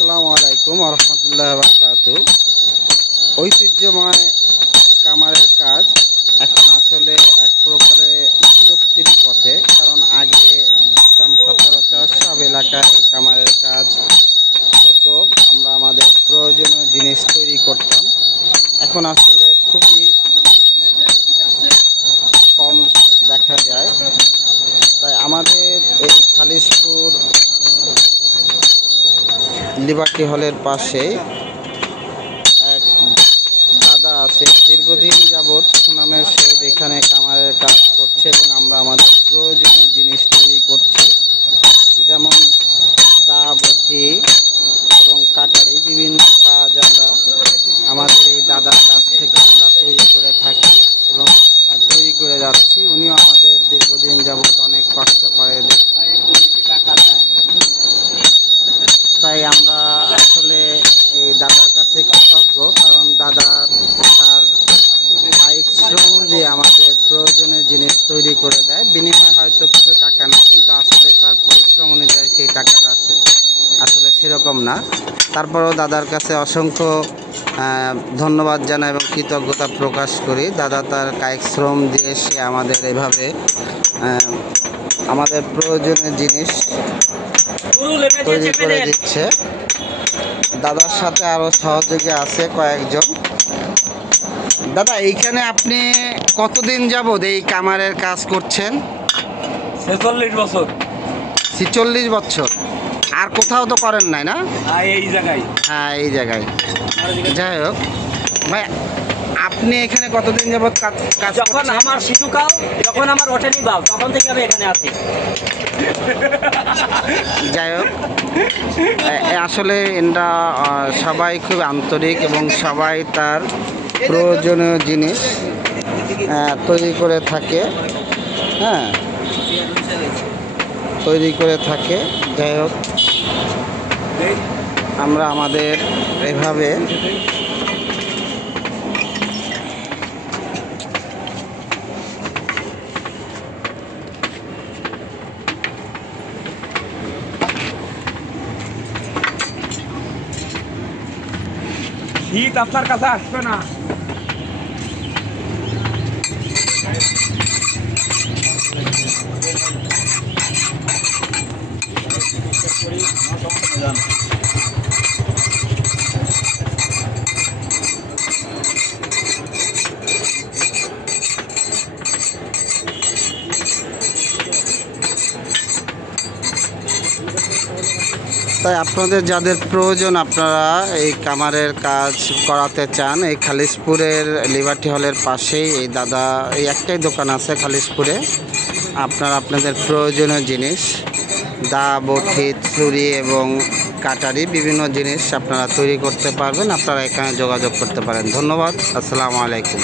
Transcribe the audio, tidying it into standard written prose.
আসসালামু আলাইকুম রহমতুল্লাহ বারকাতু। ঐতিহ্যময় কামারের কাজ এখন আসলে এক প্রকারে বিলুপ্তির পথে। কারণ আগে দেখতাম সচরাচর সব এলাকায় এই কামারের কাজ হতো, আমরা আমাদের প্রয়োজনীয় জিনিস তৈরি করতাম। এখন আসলে খুবই কম দেখা যায়। তাই আমাদের এই খালিশপুর লিবার্টি হলের পাশে এক দাদা আছে, দীর্ঘদিন যাবৎ সুনামের সহিত এখানে কামারের কাজ করছে এবং আমরা আমাদের প্রয়োজনীয় জিনিস তৈরি করছি, যেমন দা, বটি এবং কাটারি। বিভিন্ন কাজ আমরা আমাদের এই দাদার কাছ থেকে আমরা তৈরি করে থাকি এবং তৈরি করে যাচ্ছি। উনিও আমাদের দীর্ঘদিন যাবৎ অনেক কষ্ট করে। তাই আমরা আসলে এই দাদার কাছে কৃতজ্ঞ, কারণ দাদা তার কায়িক শ্রম দিয়ে আমাদের প্রয়োজনীয় জিনিস তৈরি করে দেয়। বিনিময়ে হয়তো কিছু টাকা নেয়, কিন্তু আসলে তার পরিশ্রম অনুযায়ী সেই টাকাটা আসলে সেরকম না। তারপরেও দাদার কাছে অসংখ্য ধন্যবাদ জানাই এবং কৃতজ্ঞতা প্রকাশ করি। দাদা তার কায়িক শ্রম দিয়ে সে আমাদের এভাবে আমাদের প্রয়োজনীয় জিনিস তৈরি করে দিচ্ছে। দাদার সাথে আরও সহযোগী আছে কয়েকজন। দাদা, এইখানে আপনি কতদিন যাবৎ এই কামারের কাজ করছেন? 46 বছর। 46 বছর? আর কোথাও তো করেন নাই না? এই জায়গায়। হ্যাঁ, এই জায়গায়। যাই হোক ভাই, আপনি এখানে কতদিন যাবৎ কাজ যখন করছেন? আমার শিশুকাল, যখন আমার ওঠেনি বাল, তখন থেকে আমি এখানে আছি। যাই হোক, আসলে এরা সবাই খুব আন্তরিক এবং সবাই তার প্রয়োজনীয় জিনিস তৈরি করে থাকে। হ্যাঁ, তৈরি করে থাকে। যাই হোক, আমরা আমাদের এভাবে শীত আপনার কাছে আসবে না। তাই আপনাদের যাদের প্রয়োজন, আপনারা এই কামারের কাজ করাতে চান, এই খালিশপুরের লিবার্টি হলের পাশেই এই দাদা, এই একটাই দোকান আছে খালিশপুরে। আপনারা আপনাদের প্রয়োজনীয় জিনিস, দা, বটি, ছুরি এবং কাটারি, বিভিন্ন জিনিস আপনারা তৈরি করতে পারবেন। আপনারা এখানে যোগাযোগ করতে পারেন। ধন্যবাদ। আসসালামু আলাইকুম।